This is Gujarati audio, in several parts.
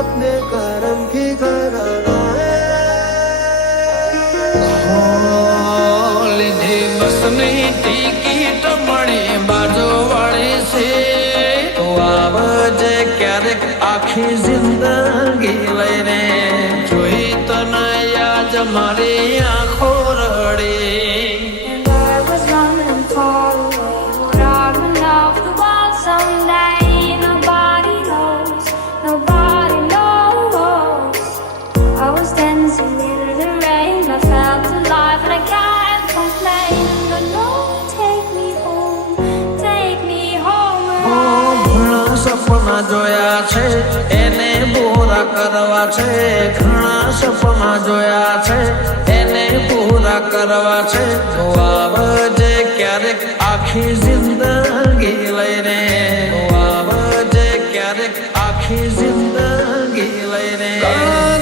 अपने कर्म की कराना है। લીધી બસની ટિકિટ મળી બાજુવાળી છે તો આવજે ક્યારેક આખી જિંદગી લઈને જોઈ તને યાદ મારી આંખો રડી. And I was running far away, would I run off the wall someday? Nobody knows, nobody knows. I was dancing in the rain, I felt alive and I can't complain. But no, take me home, take me home. ઘણા સપના જોયા છે એને પૂરા કરવા છે, ઘણા સપના જોયા છે એને પૂરા કરવા છે તો આવજે ક્યારેક આખી જિંદગી લઈને, તો આવજે ક્યારેક આખી જિંદગી લઈને.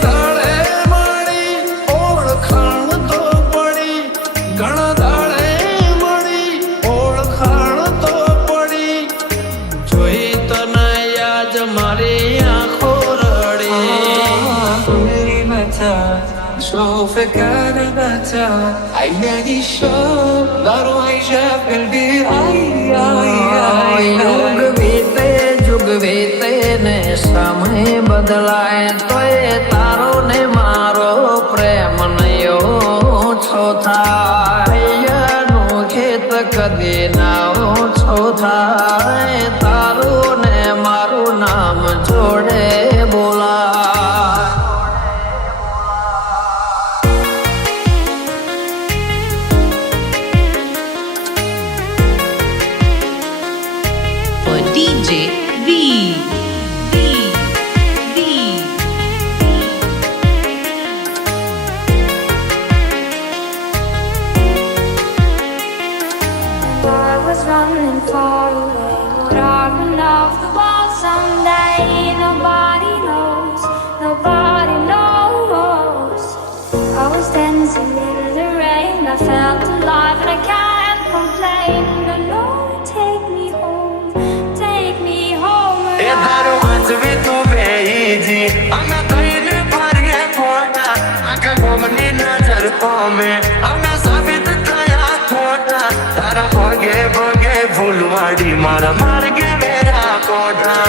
દાડે મળી ઓળખાણ તો પડી, ઘણા દાડે મળી ઓળખાણ તો પડી, જોઈ તને યાદ મારી આંખો રડી. أشوفك أنا متى عيني شوق نار وعجاب قلبي યુગ વીતે જુગ વીતે ને સમય બદલાય તોય તારો ને મારો પ્રેમ નયો ઓછો થાય, નું ખેત કદી ના ઓછો થાય, તારું ને મારું નામ જોડે બોલાય. for DJ V. I was running far away, would I run off the wall someday? Nobody knows, nobody knows. I was dancing in the rain, I felt alive and I can't complain. But no, take me home, take me home. એ તારું વાંચવી તું બેજી અમે કઈને ફરીએ ખોટા આખા ગોમની નજર કોમે અમે સાબિત થયા ખોટા તારા ભોગે ભોગે ફૂલવાડી મારા માર્ગે મેરા કોઠા.